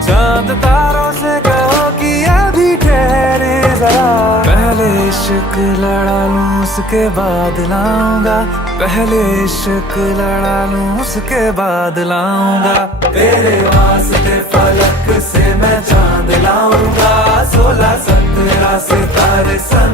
चांद तारों से कहो कि अभी ठहरे जरा। पहले इश्क लड़ा लूं उसके बाद लाऊंगा, पहले इश्क लड़ा लूं उसके बाद लाऊंगा। तेरे वास्ते फलक से मैं चांद लाऊंगा, 16 17 सितारे संग